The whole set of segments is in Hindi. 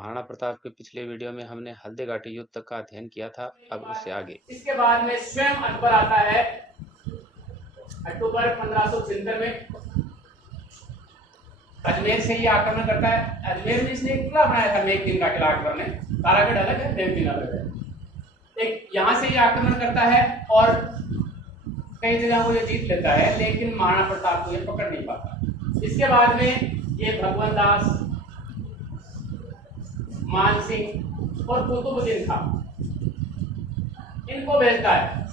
महाराणा प्रताप के पिछले वीडियो में हमने हल्दी घाटी युद्ध तक का अध्ययन किया था। अब उससे आगे इसके बाद में स्वयं अकबर आता है अक्टूबर 1576 में। अजमेर से ये आक्रमण करता है। अजमेर में इसने एक किला बनाया था, मेघदीन का किला अकबर ने। तारागढ़ अलग है, मेघदीन अलग है। एक यहाँ से ये आक्रमण करता है और कई जगह वो ये जीत लेता है, लेकिन महाराणा प्रताप को ये पकड़ नहीं पाता। इसके बाद में ये भगवंत दास, मान सिंह और कुतुबुद्दीन खान इनको भेजता है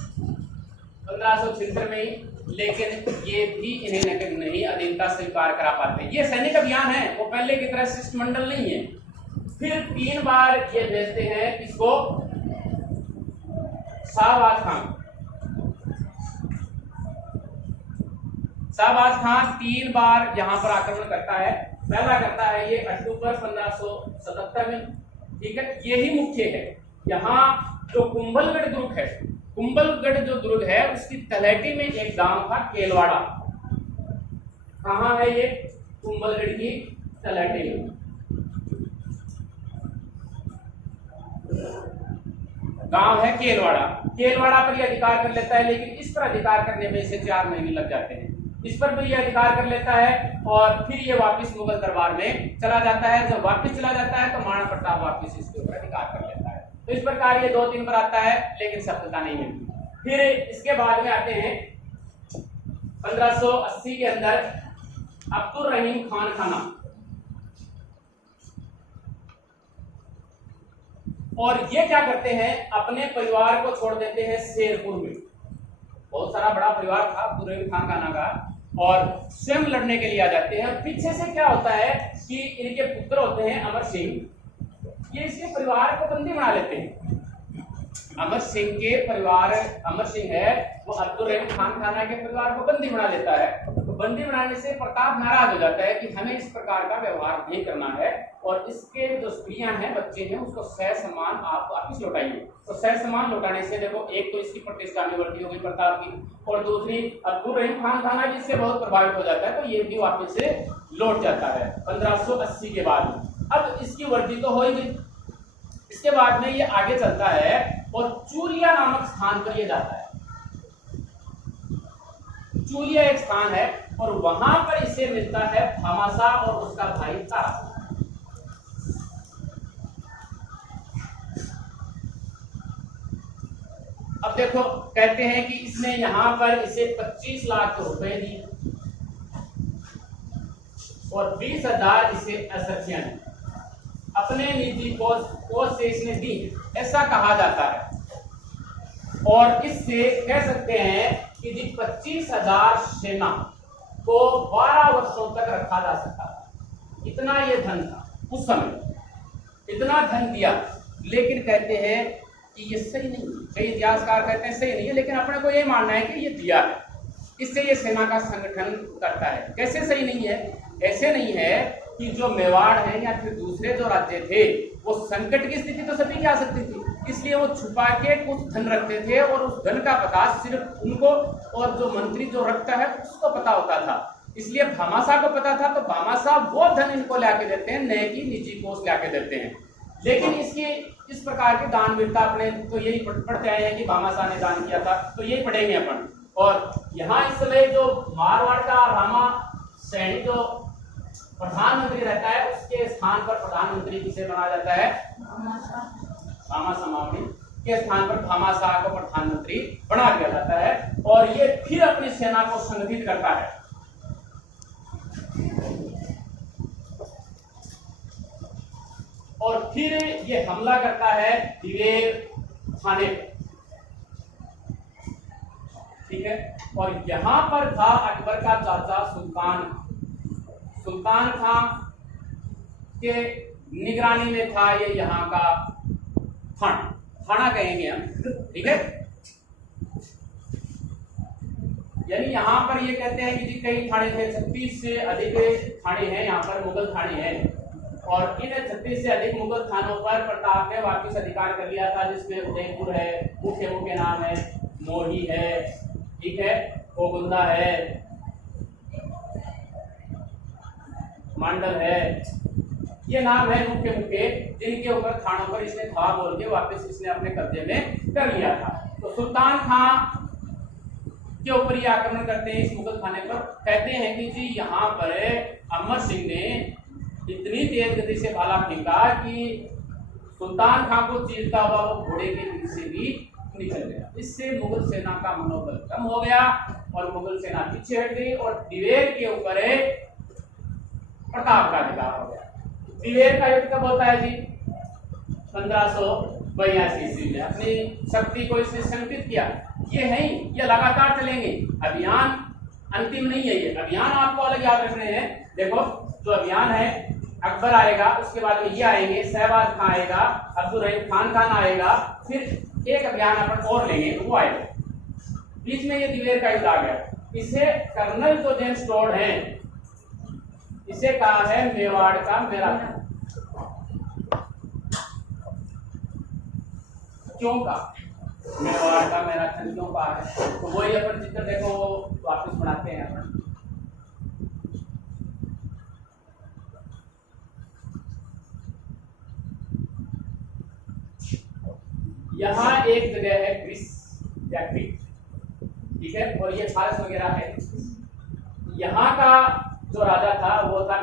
1576 में ही, लेकिन ये भी इन्हें नहीं अधीनता स्वीकार करा पाते। ये सैनिक अभियान है, वो पहले की तरह शिष्टमंडल नहीं है। फिर 3 बार ये भेजते हैं इसको, शाहबाज खान। शाहबाज खान 3 बार यहाँ पर आक्रमण करता है। पहला करता है ये अक्टूबर 1577 में, ठीक है। यही मुख्य है। यहाँ जो कुंभलगढ़ दुर्ग है, कुंभलगढ़ जो दुर्ग है उसकी तलहटी में एक गांव था केलवाड़ा। कहाँ है ये? कुंभलगढ़ की तलहटी में गांव है केलवाड़ा। केलवाड़ा पर यह अधिकार कर लेता है, लेकिन इस पर अधिकार करने में इसे 4 महीने लग जाते हैं। इस पर भी यह अधिकार कर लेता है और फिर ये वापस मुगल दरबार में चला जाता है। जब वापस चला जाता है तो महाराणा प्रताप वापस इसके ऊपर अधिकार कर लेता है। तो इस प्रकार ये 2-3 बार आता है, लेकिन सफलता नहीं मिलती। फिर इसके बाद में आते हैं 1580 के अंदर अब्दुल रहीम खान खाना, और ये क्या करते हैं, अपने परिवार को छोड़ देते हैं शेरपुर में। बहुत सारा बड़ा परिवार था अब्दुल रहीम खान खाना का, और स्वयं लड़ने के लिए आ जाते हैं। पीछे से क्या होता है कि इनके पुत्र होते हैं अमर सिंह, ये इसके परिवार को बंदी बना लेते हैं। अमर सिंह के परिवार, अमर सिंह है वो अब्दुल रहीम खान खाना के परिवार को बंदी बना लेता है। तो बंदी बनाने से प्रताप नाराज हो जाता है कि हमें इस प्रकार का व्यवहार नहीं करना है, और इसके जो स्त्रियां हैं, बच्चे हैं, उसको सह सम्मान आप वापिस लौटाइए। तो सह सम्मान लौटाने से देखो, एक तो इसकी प्रतिष्ठा में वृद्धि हो गई प्रताप की, और दूसरी अब्दुल रहीम खान खाना जिससे बहुत प्रभावित हो जाता है, तो ये भी वापिस से लौट जाता है 1580 के बाद। अब इसकी वृद्धि तो हो ही गई। इसके बाद में ये आगे चलता है और चूलिया नामक स्थान पर ये जाता है। चूलिया एक स्थान है और वहां पर इसे मिलता है भामाशाह और उसका भाई तारा। अब देखो, कहते हैं कि इसने यहां पर इसे 25 लाख रुपए दिए और 20,000 इसे असरफियां दी। अपने निजी कोष से इसने दी, ऐसा कहा जाता है। और इससे कह सकते हैं कि 25,000 सेना को 12 वर्षों तक रखा जा सकता था। इतना ये धन था उस समय, इतना धन दिया। लेकिन कहते हैं कि ये सही नहीं है। कई इतिहासकार कहते हैं सही नहीं है, लेकिन अपने को ये मानना है कि ये दिया है, इससे ये सेना का संगठन करता है। कैसे सही नहीं है? ऐसे नहीं है कि जो मेवाड़ है या फिर दूसरे जो राज्य थे, वो संकट की स्थिति तो सभी की आ सकती थी, इसलिए वो छुपा के कुछ धन रखते थे, और उस धन का पता सिर्फ उनको और जो मंत्री जो रखता है उसको पता होता था। इसलिए भामाशाह को पता था, तो भामाशाह वो धन इनको लाके देते हैं, नए की निजी कोष लाके देते हैं। लेकिन इसकी इस प्रकार की दानवीरता अपने तो यही पढ़ते आए हैं कि भामाशाह ने दान किया था, तो यही पढ़ेंगे अपन। और यहाँ इस समय जो मारवाड़ का रामा सैनी जो प्रधानमंत्री रहता है, उसके स्थान पर प्रधानमंत्री किसे बना जाता है? भामाशाह मावड़ी के स्थान पर भामाशाह को प्रधानमंत्री बना दिया जाता है, और ये फिर अपनी सेना को संगठित करता है। और फिर ये हमला करता है दिवेर थाने पर, ठीक है। और यहां पर था अकबर का चाचा सुल्तान खां के निगरानी में था ये यहाँ का थाना कहेंगे हम, ठीक है। यानी यहाँ पर ये कहते हैं कि कई थाने थे, 36 से अधिक थाने हैं यहाँ पर, मुगल थाने हैं। और इन 36 से अधिक मुगल थानों पर प्रताप ने वापिस अधिकार कर लिया था, जिसमें उदयपुर है, मुख्य नाम है, मोही है, ठीक है, गोगुंदा है, मंडल है, ये नाम है मुख्य मुख्य जिनके ऊपर खानों पर इसने था बोल के वापस इसने अपने कब्जे में कर लिया था। तो सुल्तान खान के ऊपर ये आक्रमण करते हैं इस मुगल खाने पर। कहते हैं कि जी यहाँ पर अमर सिंह ने इतनी तेज गति से भाला फेंका कि सुल्तान खान को चीरता हुआ वो घोड़े के पीछे से भी निकल गया। इससे मुगल सेना का मनोबल कम हो गया और मुगल सेना पीछे हट गई और दिवेर के ऊपर प्रताप का अधिकार हो गया। दिवेर का युद्ध कब होता है जी? 1582 ईस्वी में। अपनी शक्ति को इसने संगठित किया। ये नहीं, ये लगातार चलेंगे, अभियान अंतिम नहीं है। ये अभियान आपको अलग याद रखने हैं। देखो जो अभियान है, अकबर आएगा, उसके बाद में ये आएंगे, शहबाज खान आएगा, अब्दुल रहीम खान आएगा, फिर एक अभियान अपन और लेंगे, वो आएगा। बीच में ये दिवेर का युद्ध आ गया। इसे कर्नल जो जेम्स टोड है, इसे कहा है मेवाड़ का मैराथन। क्यों कहा मेवाड़ का मैराथन, क्यों कहा है? तो वही अपन चित्र देखो वापस बनाते हैं अपन। यहाँ एक जगह है ग्रीस या क्रीट, ठीक है, और ये फारस वगैरह है। यहाँ का जो राजा था वो था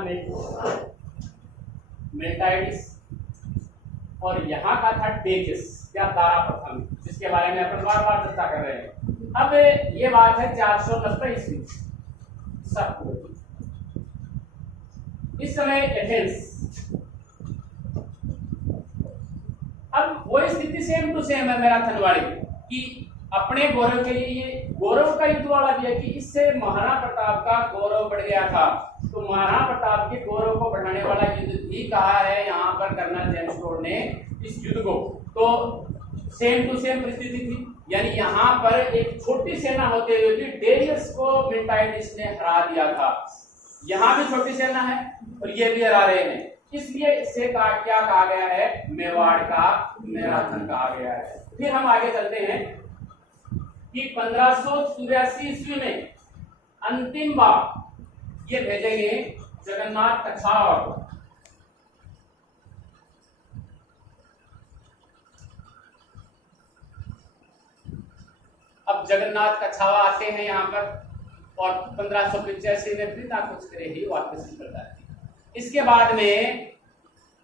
मिल्टाइडिस, और यहाँ का था टेजिस या दारा प्रथम, जिसके बारे में अपन बार बार चर्चा कर रहे हैं। अब ये बात है 490 ईस्वी सब। इस समय एथेंस, अब वही स्थिति सेम टू सेम है मैराथन वाली कि अपने गौरव के लिए ये गौरव का युद्ध वाला भी है कि इससे महाराणा प्रताप का गौरव बढ़ गया था। तो महाराणा प्रताप के गौरव को बढ़ाने वाला युद्ध भी कहा है यहाँ पर कर्नल जेम्स टोड ने इस युद्ध को। तो सेम टू सेम परिस्थिति थी, यानी यहाँ पर एक छोटी सेना होते हुए भी डेरियस को मिल्टाइडिस ने हरा दिया था। यहाँ भी छोटी सेना है और ये भी हरा रहे हैं, इसलिए इसे क्या कहा गया है? मेवाड़ का मैराथन कहा गया है। फिर हम आगे चलते हैं कि 1584 ईस्वी में अंतिम बार ये भेजेंगे जगन्नाथ कछावा को। अब जगन्नाथ कछावा आते हैं यहाँ पर और 1585 में बिना कुछ करे ही वापस निकल जाते हैं। इसके बाद में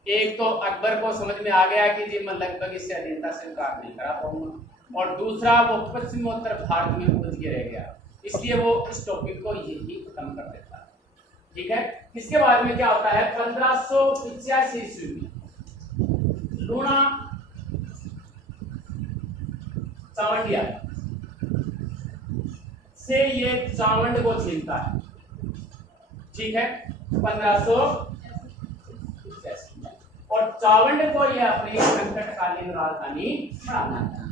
एक तो अकबर को समझ में आ गया कि जी मैं लगभग इससे अधीनता स्वीकार नहीं करा पाऊंगा, और दूसरा वो पश्चिमोत्तर भारत में उलझ के रह गया, इसलिए वो इस टॉपिक को यही खत्म कर देता है। ठीक है, इसके बाद में क्या होता है? 1585 ईस्वी में लूणा चावंडिया से ये चावंड को छीनता है। ठीक है, 1585 और चावंड को यह अपनी संकटकालीन राजधानी बनाना था।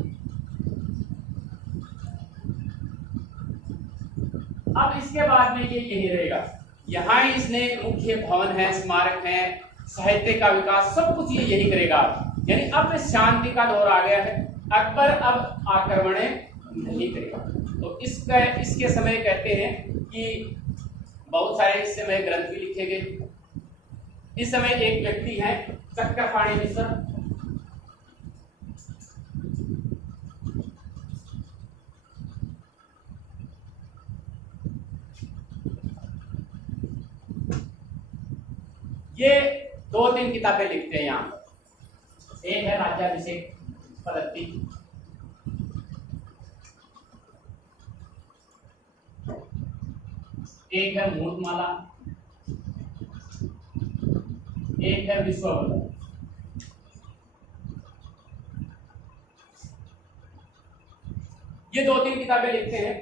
अब इसके बाद में ये यही रहेगा। यहाँ इसने मुख्य भवन है, स्मारक है, साहित्य का विकास, सब कुछ ये यही करेगा। यानी अब शांति का दौर आ गया है। अकबर अब आक्रमण नहीं करेगा। तो इसके समय कहते हैं कि बहुत सारे इस समय ग्रंथ भी लिखे गए। इस समय एक व्यक्ति है चक्रपाणि मिश्र, ये 2-3 किताबें लिखते हैं यहाँ पर। एक है राज्याभिषेक पद्धति, एक है मूर्तमाला, एक है विश्ववल्लभ। ये 2-3 किताबें लिखते हैं।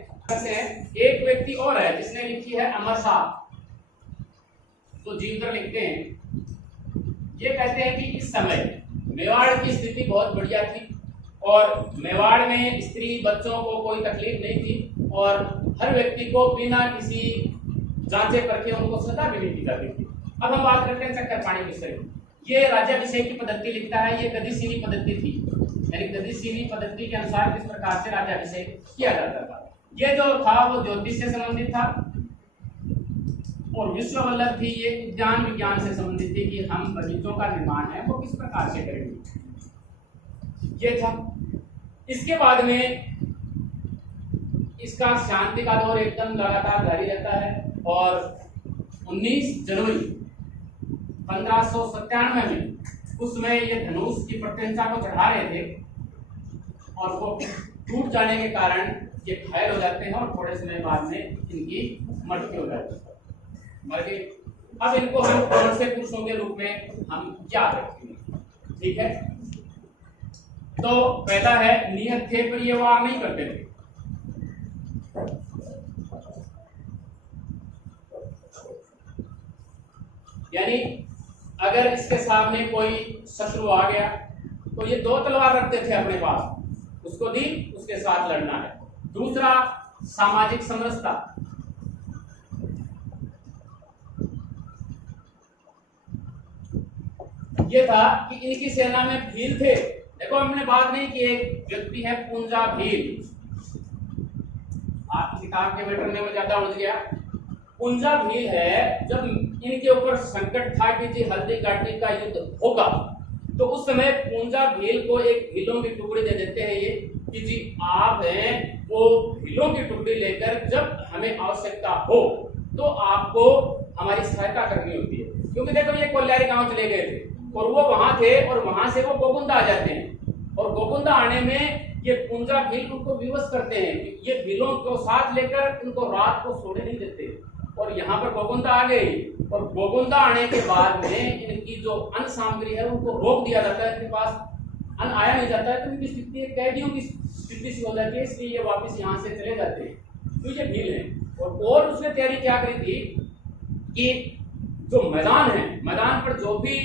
एक व्यक्ति और है जिसने लिखी है अमर शाह, तो जीवतर लिखते हैं। ये कहते हैं कि इस समय मेवाड़ की स्थिति बहुत बढ़िया थी और मेवाड़ में स्त्री बच्चों को कोई तकलीफ नहीं थी और हर व्यक्ति को बिना किसी जांचे परखे उनको सजा भी दी जाती थी। अब हम बात करते हैं चक्रपाणि मिश्र की। ये राज्याभिषेक की पद्धति लिखता है। ये गतिशीली पद्धति थी, यानी गतिशीली पद्धति के अनुसार किस प्रकार से राज्याभिषेक किया जाता था। ये जो था वो ज्योतिष से संबंधित था और विश्व वल्लभ थी, ये उद्यान विज्ञान से संबंधित थी कि हम बगीचों का निर्माण है वो किस प्रकार से करेंगे, ये था। इसके बाद में इसका शांति का दौर एकदम लगातार जारी रहता है और 19 जनवरी 1597 में उसमें ये धनुष की प्रत्यंचा को चढ़ा रहे थे और वो टूट जाने के कारण ये घायल हो जाते हैं और थोड़े समय बाद में इनकी मृत्यु हो जाती है, मर गए। अब इनको हम कौन से पुरुषों के रूप में हम याद रखेंगे, ठीक है। तो पहला है नियत थे पर ये वार नहीं करते थे। यानी अगर इसके सामने कोई शत्रु आ गया तो ये 2 तलवार रखते थे अपने पास, उसको दी उसके साथ लड़ना है। दूसरा सामाजिक समरसता, ये था कि इनकी सेना में भील थे। देखो हमने बात नहीं की, एक व्यक्ति है पूंजा भील, आपकी किताब के मैटर में मैं ज्यादा उलझ गया। पूंजा भील है, जब इनके ऊपर संकट था कि जी हल्दी घाटी का युद्ध होगा तो उस समय पूंजा भील को एक भीलों की टुकड़ी दे देते हैं ये कि जी आप हैं वो भीलों की टुकड़ी लेकर जब हमें आवश्यकता हो तो आपको हमारी सहायता करनी होती है। क्योंकि देखो ये कोल्यारी गांव चले गए थे और वो वहां थे और वहां से वो गोकुंदा आ जाते हैं और गोकुंदा आने में ये पूंजा भील उनको विवश करते हैं, ये भीलों को साथ लेकर उनको रात को सोने नहीं देते और यहाँ पर गोकुंदा आ गई और गोकुंदा आने के बाद में इनकी जो अन्न सामग्री है उनको रोक दिया जाता है, इनके पास अन्न आया नहीं जाता है तो इनकी स्थिति कैदियों की स्थिति सी हो जाती है, इसलिए ये वापस यहाँ से चले जाते हैं। तो ये भील है और उसने तैयारी क्या करी थी कि जो मैदान है, मैदान पर जो भी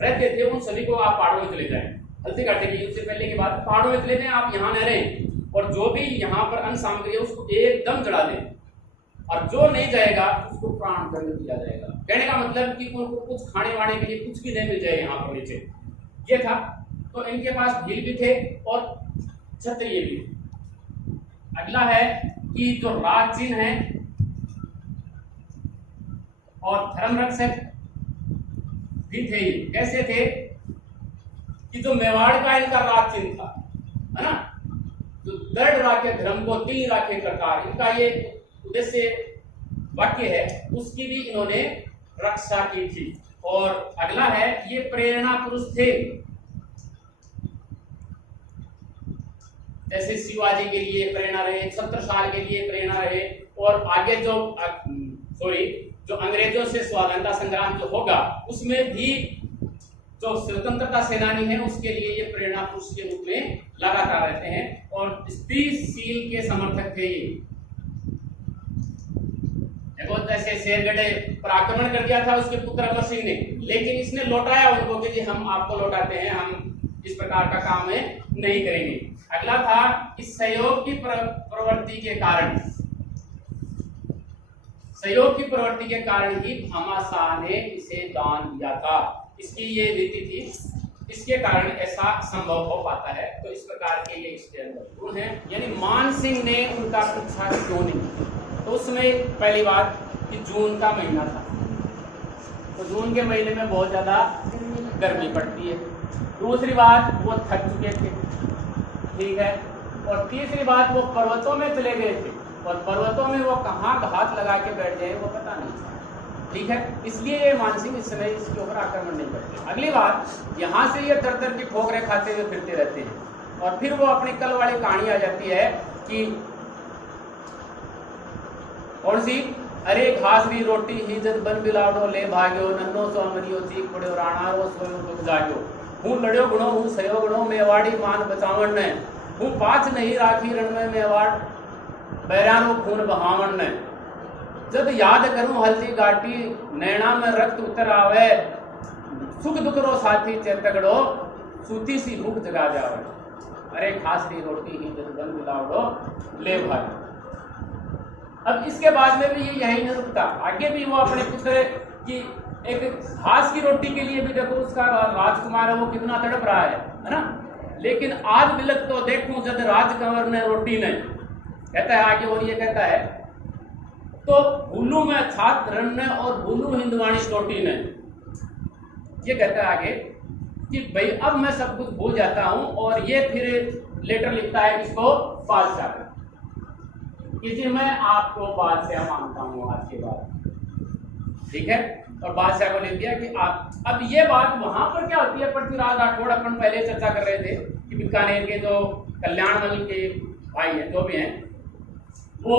रहते थे उन सभी को आप पहाड़ों में चले जाएं, हल्दी घाटी के युद्ध से पहले के बाद पहाड़ों में चले जाएं, आप यहाँ न रहें और जो भी यहाँ पर अन्न सामग्री है उसको एकदम जला दें और जो नहीं जाएगा उसको प्राण दंड दिया जाएगा। कहने का मतलब कि उनको कुछ खाने वाने के लिए कुछ भी नहीं मिल जाए यहाँ पर नीचे, ये था। तो इनके पास भील भी थे और क्षत्रिय भी। अगला है कि जो राज चिन्ह है और धर्म रक्षक भी थे। कैसे थे कि जो मेवाड़ का इनका राज चिन्ह था, है ना, जो दृढ़ राखे धर्म को तीन राखे प्रकार, इनका ये उद्देश्य वाक्य है, उसकी भी इन्होंने रक्षा की थी। और अगला है ये प्रेरणा पुरुष थे, जैसे शिवाजी के लिए प्रेरणा रहे, छत्रसाल के लिए प्रेरणा रहे और आगे जो अंग्रेजों से स्वाधीनता संग्राम जो होगा उसमें भी जो स्वतंत्रता सेनानी है उसके लिए ये प्रेरणा पुरुष के रूप में लगातार रहते हैं और स्त्रीशील के समर्थक थे ये। देखो जैसे शेरगढ़ पर आक्रमण कर दिया था उसके पुत्र अमर सिंह ने, लेकिन इसने लौटाया उनको कि जी हम आपको लौटाते हैं, हम इस प्रकार का काम है नहीं करेंगे। अगला था इस सहयोग की प्रवृत्ति के कारण, सहयोग की प्रवृत्ति के कारण ही भामाशाह ने इसे दान दिया था, इसकी ये रीति थी, इसके कारण ऐसा संभव हो पाता है। तो इस प्रकार के ये इसके अंदर गुण है। यानी मान सिंह ने उनका पूछा क्यों नहीं, तो उसमें पहली बात कि जून का महीना था, तो जून के महीने में बहुत ज़्यादा गर्मी पड़ती है। दूसरी बात वो थक चुके थे, ठीक है, और तीसरी बात वो पर्वतों में चले गए थे और पर्वतों में वो कहाँ घात लगा के बैठ जाए वो पता नहीं, ठीक है, इसलिए ये मानसिंह इस समय इसके ऊपर आक्रमण नहीं करते। अगली बात, यहाँ से ये दर दर की ठोकरें खाते हुए फिरते रहते हैं और फिर वो अपनी कल वाली कहानी आ जाती है कि कौन सी, अरे घास री रोटी ही जद बन बिलावड़ो ले भाग्यो, नन्नो सो अमरियो चीख पड़ो राणा रो सोयो दुख जाग्यो, हूँ लड़्यो गुणो हूँ सयो गुणो मेवाड़ी मान बचावन ने, हूँ पाछ नहीं राखी रण में मेवाड़ बैरानो खून बहावन ने, जब याद करूं हल्दी घाटी नैना में रक्त उतर आवे, सुख दुख रो साथी चेतगड़ो सूती सी भूख जगा जावे, अरे खास री रोटी ही जद बन बिलावड़ो ले भाग्यो। अब इसके बाद में भी ये यही नहीं रुकता, आगे भी वो अपने पुत्र की एक घास की रोटी के लिए भी देखो उसका राजकुमार है वो कितना तड़प रहा है ना, लेकिन आज बिलक तो देखूं जद राजकंवर ने रोटी नहीं, कहता है आगे। और ये कहता है तो भूलू में छात्र रन और भूलू हिंदवाणी चोटी ने ये कहता है आगे कि भाई अब मैं सब कुछ भूल जाता हूं, और ये फिर लेटर लिखता है किसको, बादशाह को, कि जी मैं आपको बादशाह मानता हूं आज के बाद, ठीक है। और बादशाह को लिख दिया कि आप, अब ये बात वहां पर क्या होती है, पृथ्वीराज राठौड़ अपन पहले चर्चा कर रहे थे कि बीकानेर के जो कल्याणमल के भाई हैं जो भी हैं वो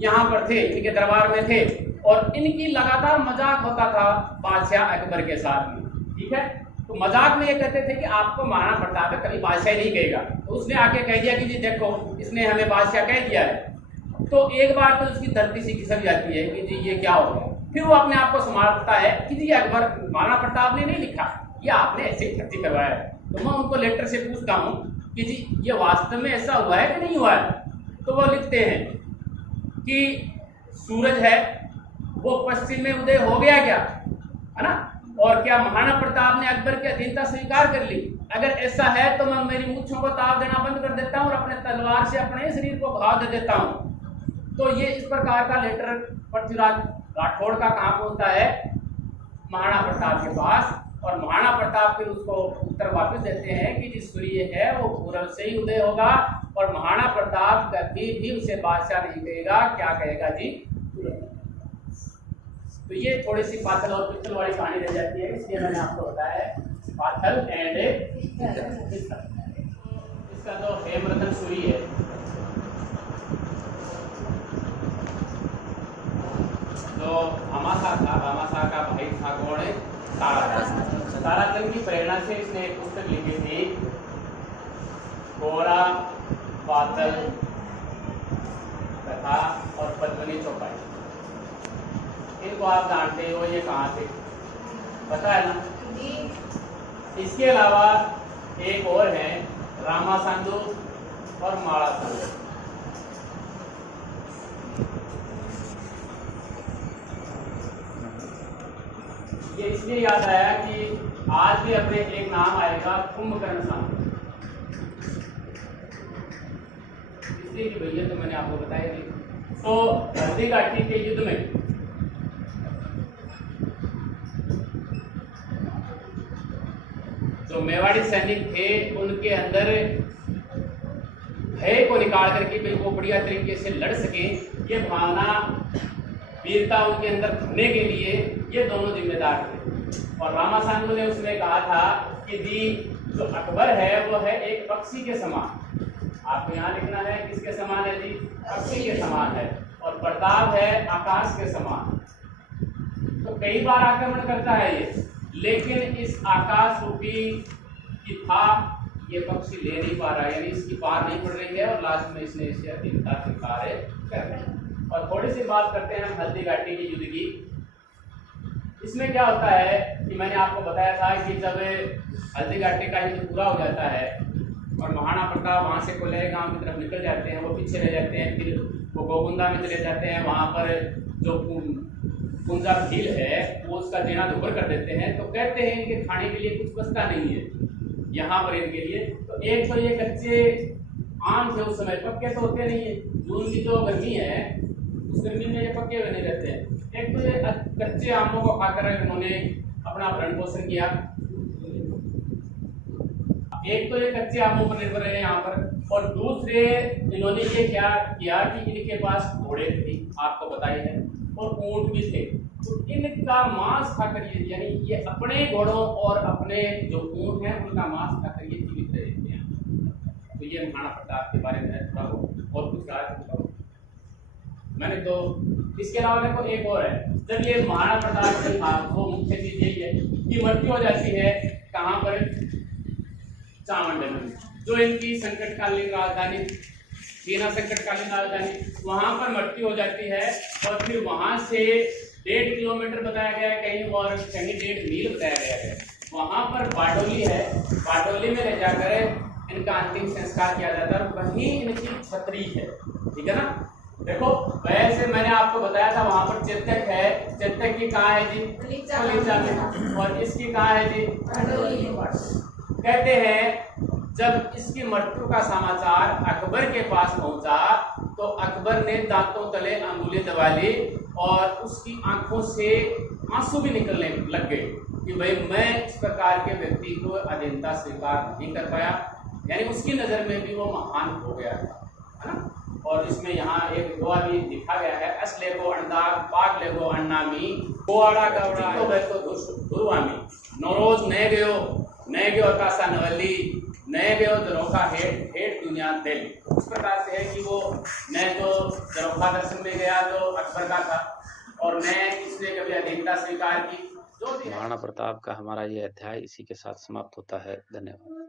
यहाँ पर थे, इनके दरबार में थे, और इनकी लगातार मजाक होता था बादशाह अकबर के साथ में, ठीक है। तो मजाक में ये कहते थे कि आपको महाराणा प्रताप है, कभी बादशाह नहीं कहेगा। तो उसने आके कह दिया कि जी देखो इसने हमें बादशाह कह दिया है। तो एक बार तो उसकी धरती सी खिसक जाती है कि जी ये क्या हो गया। फिर वो अपने आप को संभालता है कि जी अकबर महाराणा प्रताप ने नहीं लिखा, ये आपने ऐसे खर्ची करवाया है। तो मैं उनको लेटर से पूछता हूँ कि जी ये वास्तव में ऐसा हुआ है कि नहीं हुआ है। तो वो लिखते हैं कि सूरज है वो पश्चिम में उदय हो गया क्या, है ना, और क्या महाराणा प्रताप ने अकबर की अधीनता स्वीकार कर ली। अगर ऐसा है तो मैं मेरी मूंछों को ताव देना बंद कर देता हूँ और अपने तलवार से अपने शरीर को घाव दे देता हूँ। तो ये इस प्रकार का लेटर पृथ्वीराज राठौड़ का कहाँ पहुंचता है, महाराणा प्रताप के पास, और महाराणा प्रताप फिर उसको उत्तर वापस देते हैं कि जिस सूर्य है वो पूरब से ही उदय होगा, और महाराणा प्रताप कभी भी उसे बादशाह नहीं कहेगा, क्या कहेगा जी। तो ये थोड़ी सी पाथल और पित्तल वाली कहानी रह जाती है, इसलिए मैंने आपको बताया पाथल एंड पित्तल। इसका तो हेमरतन सूरी है, जो भामाशाह का भाई था कौन है, ताराचंद। ताराचंद की प्रेरणा से इसने एक पुस्तक लिखी थी, गोरा बादल कथा और पद्मनी चौपाई। इनको आप जानते हो, ये कहाँ थे पता है ना। इसके अलावा एक और है रामा संधू और माला संधू। ये इसलिए याद आया कि आज भी अपने एक नाम आएगा कुंभकर्ण संधू, इसलिए कि भैया तो मैंने आपको बताया नहीं। तो हल्दी घाटी के युद्ध में जो मेवाड़ी सैनिक थे उनके अंदर भय को निकाल करके बिल्कुल बढ़िया तरीके से लड़ सके, ये भावना वीरता उनके अंदर भरने के लिए ये दोनों जिम्मेदार थे। और रामा सांगू ने उसमें कहा था कि जी जो अकबर है वो है एक पक्षी के समान, आपको यहाँ लिखना है किसके समान है जी, पक्षी के समान है, और प्रताप है आकाश के समान। तो कई बार आक्रमण करता है ये, लेकिन इस आकाश रूपी की था ये पक्षी ले नहीं पा रहा है, यानी इसकी पार नहीं पड़ रही है, और लास्ट में इसने इसे अधीनता स्वीकार कर रहे। और थोड़ी सी बात करते हैं हम हल्दी घाटी के युद्ध की। इसमें क्या होता है कि मैंने आपको बताया था कि जब हल्दी घाटी का युद्ध पूरा हो जाता है और महाराणा प्रताप वहाँ से कोल्हे गांव की तरफ निकल जाते हैं, वो पीछे रह जाते हैं, फिर वो गोगुंदा में चले जाते हैं, वहाँ पर जो कुंजा भील है वो उसका देना दुबर कर देते हैं। तो कहते हैं इनके खाने के लिए कुछ बचता नहीं है यहाँ पर इनके लिए। तो एक तो ये कच्चे आम थे उस समय, पक्के तो होते नहीं है, जून की जो गर्मी है उस गर्मी में ये पक्के हुए नहीं रहते हैं। एक तो ये कच्चे आमों को खाकर इन्होंने अपना भरण पोषण किया, एक तो ये कच्चे आमों पर निर्भर रहे यहाँ पर, और दूसरे इन्होंने ये क्या किया कि इनके पास घोड़े थे, आपको बताई है, और ऊंट भी थे। तो इनका मांस खाकर ये, यानी ये अपने घोड़ों और अपने जो ऊंट हैं उनका मांस खाकर ये जीवित रहते हैं। तो ये महाराणा प्रताप के बारे में है, थोड़ा और कुछ कहा मैंने। तो इसके अलावा देखो एक और है, जब ये महाराणा प्रताप के था वो मुख्य चीज यही है कि मृत्यु हो जाती है कहाँ पर, चावंड में, जो इनकी संकटकालीन राजधानी थी ना, संकटकालीन राजधानी, वहां पर मृत्यु हो जाती है। और फिर वहां से 1.5 किलोमीटर बताया गया है कहीं, और कहीं 1.5 मील बताया गया है, वहां पर बारडोली है, बारडोली में ले जाकर इनका अंतिम संस्कार किया जाता है, वहीं इनकी छतरी है, ठीक है ना। देखो वैसे मैंने आपको बताया था वहां पर चेतक है, चेतक की कहाँ है जी, कलीचा में, और इसकी कहाँ है जी, कहते हैं जब इसकी मृत्यु का समाचार अकबर के पास पहुंचा तो अकबर ने दांतों तले अंगुली दबा ली और उसकी आंखों से आंसू भी निकलने लग गए कि भाई मैं इस प्रकार के व्यक्ति को अधीनता स्वीकार नहीं कर पाया। यानी उसकी नज़र में भी वो महान हो गया है ना। और इसमें यहाँ एक दुआ भी लिखा गया है, असले को अंडा पाग ले गो अन्नामी गोवाड़ा गवड़ा तो बैठो दुर्वामी नौरोज नए गयो कासा नवली नए गयो दरोखा हेठ दुनिया दिल। इस प्रकार से है कि वो नए तो दरोखा दर्शन में गया जो अकबर का था और नए इसने कभी अधीनता स्वीकार की जो भी है। महाराणा प्रताप का हमारा ये अध्याय इसी के साथ समाप्त होता है। धन्यवाद।